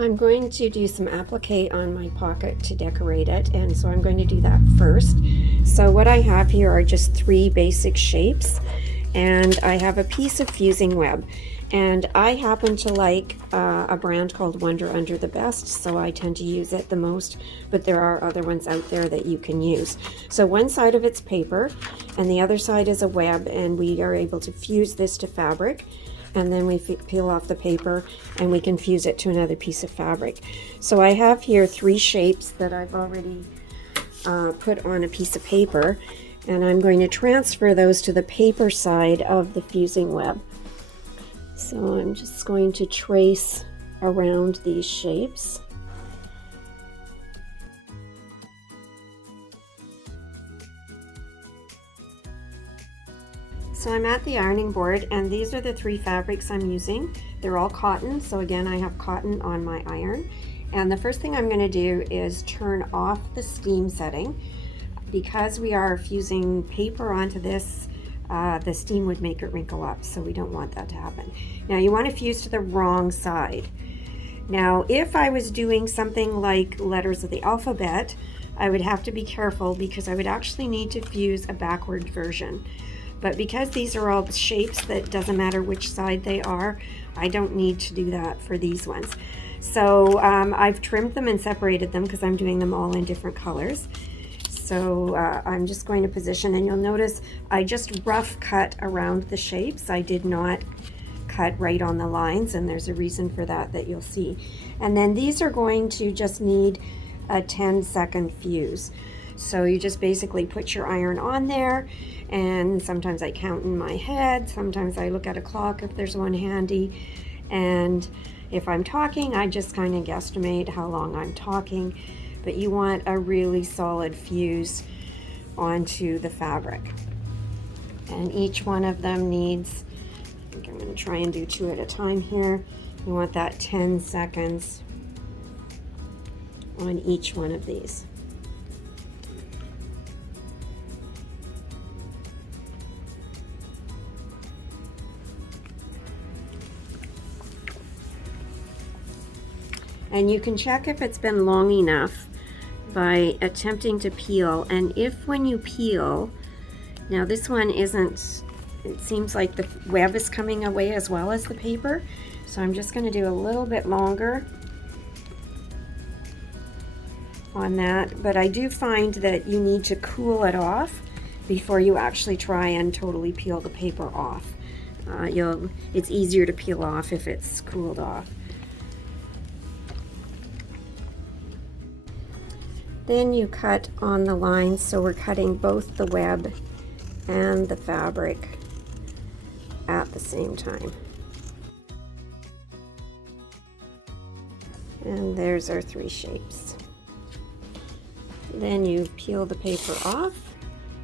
I'm going to do some applique on my pocket to decorate it, and so I'm going to do that first. So what I have here are just 3 basic shapes, and I have a piece of fusing web, and I happen to like a brand called Wonder Under the best, so I tend to use it the most, but there are other ones out there that you can use. So one side of it's paper and the other side is a web, and we are able to fuse this to fabric, and then we peel off the paper and we can fuse it to another piece of fabric. So I have here 3 shapes that I've already put on a piece of paper, and I'm going to transfer those to the paper side of the fusing web. So I'm just going to trace around these shapes. So I'm at the ironing board, and these are the 3 fabrics I'm using. They're all cotton, so again I have cotton on my iron. And the first thing I'm going to do is turn off the steam setting. Because we are fusing paper onto this, the steam would make it wrinkle up, so we don't want that to happen. Now you want to fuse to the wrong side. Now if I was doing something like letters of the alphabet, I would have to be careful because I would actually need to fuse a backward version. But because these are all shapes that doesn't matter which side they are, I don't need to do that for these ones. So I've trimmed them and separated them because I'm doing them all in different colors. So I'm just going to position, and you'll notice I just rough cut around the shapes. I did not cut right on the lines, and there's a reason for that that you'll see. And then these are going to just need a 10-second fuse. So you just basically put your iron on there, and sometimes I count in my head, sometimes I look at a clock if there's one handy, and if I'm talking, I just kind of guesstimate how long I'm talking. But you want a really solid fuse onto the fabric. And each one of them needs, I think I'm going to try and do 2 at a time here. You want that 10 seconds on each one of these. And you can check if it's been long enough by attempting to peel. And if when you peel, now this one isn't, it seems like the web is coming away as well as the paper. So I'm just going to do a little bit longer on that. But I do find that you need to cool it off before you actually try and totally peel the paper off. It's easier to peel off if it's cooled off. Then you cut on the lines, so we're cutting both the web and the fabric at the same time. And there's our 3 shapes. Then you peel the paper off,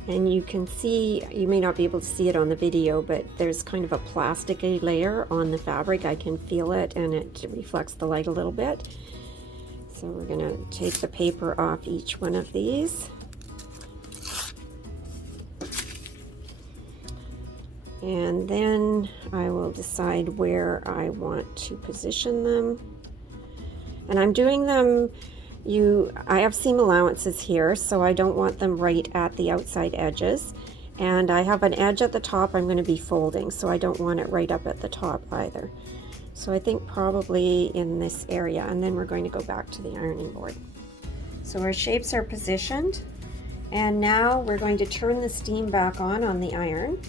and you can see, you may not be able to see it on the video, but there's kind of a plasticky layer on the fabric. I can feel it, and it reflects the light a little bit. So we're going to take the paper off each one of these. And then I will decide where I want to position them. And I'm doing them, I have seam allowances here, so I don't want them right at the outside edges. And I have an edge at the top I'm going to be folding, so I don't want it right up at the top either. So I think probably in this area, and then we're going to go back to the ironing board. So our shapes are positioned, and now we're going to turn the steam back on the iron,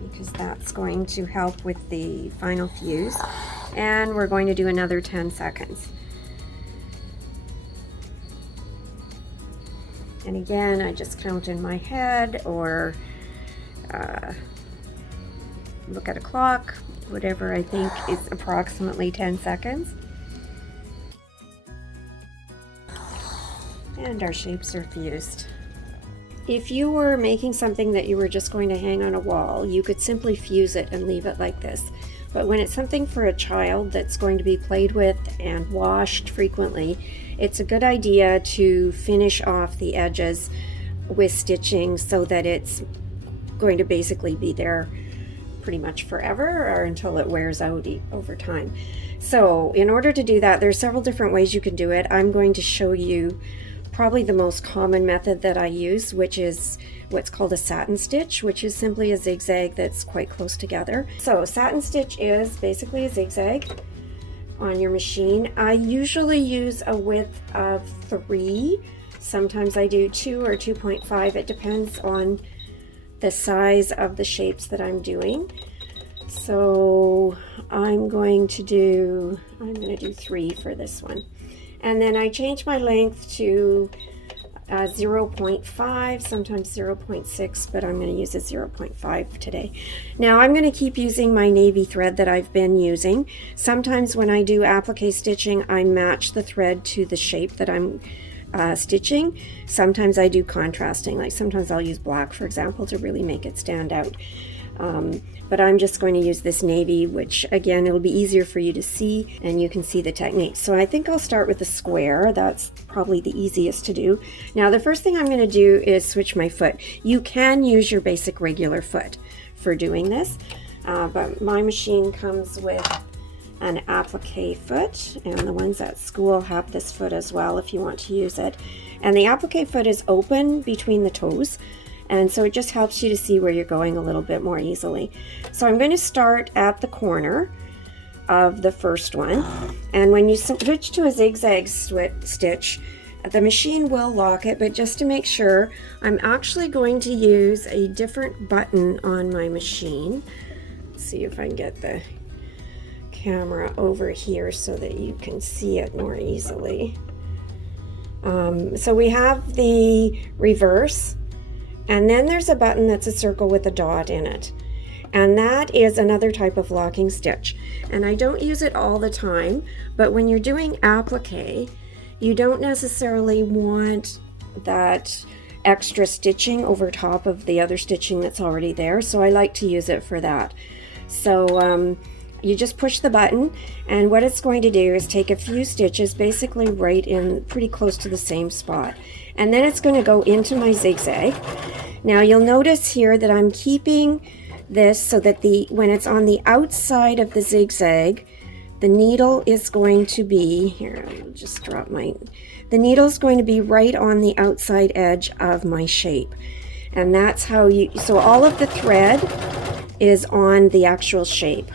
because that's going to help with the final fuse. And we're going to do another 10 seconds. And again, I just count in my head, or look at a clock, whatever I think is approximately 10 seconds. And our shapes are fused. If you were making something that you were just going to hang on a wall, you could simply fuse it and leave it like this. But when it's something for a child that's going to be played with and washed frequently, it's a good idea to finish off the edges with stitching so that it's going to basically be there pretty much forever or until it wears out over time. So in order to do that, there's several different ways you can do it. I'm going to show you probably the most common method that I use, which is what's called a satin stitch, which is simply a zigzag that's quite close together. So satin stitch is basically a zigzag on your machine. I usually use a width of 3. Sometimes I do 2 or 2.5. It depends on the size of the shapes that I'm doing. So I'm going to do 3 for this one. And then I change my length to 0.5, sometimes 0.6, but I'm going to use a 0.5 today. Now I'm going to keep using my navy thread that I've been using. Sometimes when I do applique stitching, I match the thread to the shape that I'm stitching. Sometimes I do contrasting, like sometimes I'll use black, for example, to really make it stand out. But I'm just going to use this navy, which again, it'll be easier for you to see and you can see the technique. So I think I'll start with the square. That's probably the easiest to do. Now the first thing I'm going to do is switch my foot. You can use your basic regular foot for doing this, but my machine comes with an applique foot, and the ones at school have this foot as well if you want to use it. And the applique foot is open between the toes, and so it just helps you to see where you're going a little bit more easily. So I'm going to start at the corner of the first one, and when you switch to a zigzag stitch, the machine will lock it, but just to make sure, I'm actually going to use a different button on my machine. Let's see if I can get the camera over here so that you can see it more easily. So we have the reverse, and then there's a button that's a circle with a dot in it, and that is another type of locking stitch, and I don't use it all the time, but when you're doing applique, you don't necessarily want that extra stitching over top of the other stitching that's already there, so I like to use it for that. So you just push the button, and what it's going to do is take a few stitches basically right in pretty close to the same spot, and then it's going to go into my zigzag. Now you'll notice here that I'm keeping this so that when it's on the outside of the zigzag, the needle is going to be here. I'll just drop the needle is going to be right on the outside edge of my shape, and that's how so all of the thread is on the actual shape.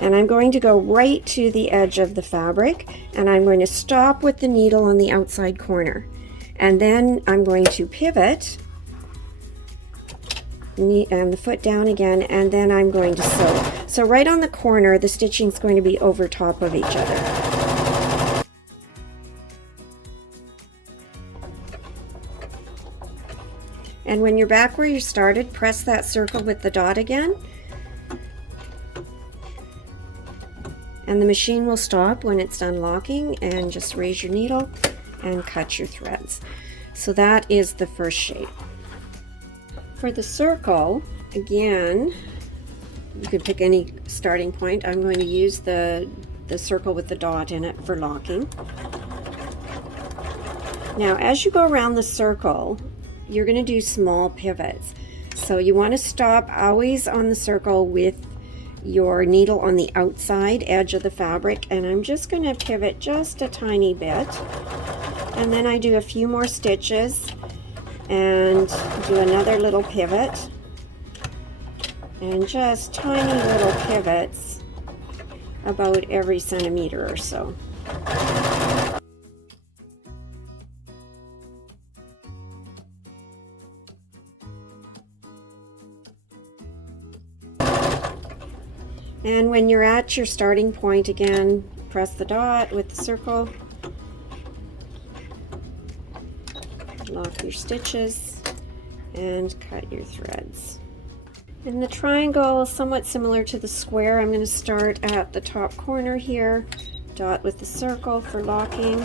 And I'm going to go right to the edge of the fabric, and I'm going to stop with the needle on the outside corner, and then I'm going to pivot and the foot down again, and then I'm going to sew. So right on the corner, the stitching is going to be over top of each other. And when you're back where you started, press that circle with the dot again, and the machine will stop when it's done locking, and just raise your needle and cut your threads. So that is the first shape. For the circle, again, you can pick any starting point. I'm going to use the circle with the dot in it for locking. Now as you go around the circle, you're going to do small pivots. So you want to stop always on the circle with your needle on the outside edge of the fabric, and I'm just going to pivot just a tiny bit, and then I do a few more stitches and do another little pivot, and just tiny little pivots about every centimeter or so. And when you're at your starting point again, press the dot with the circle, lock your stitches, and cut your threads. In the triangle, somewhat similar to the square, I'm going to start at the top corner here, dot with the circle for locking.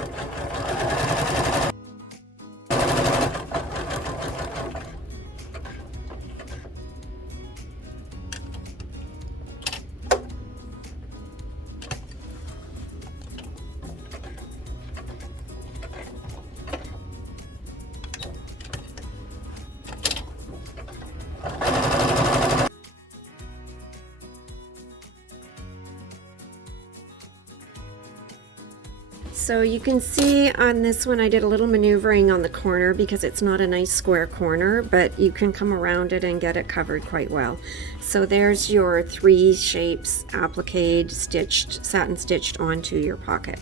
So you can see on this one I did a little maneuvering on the corner because it's not a nice square corner, but you can come around it and get it covered quite well. So there's your 3 shapes appliqued, stitched, satin stitched onto your pocket.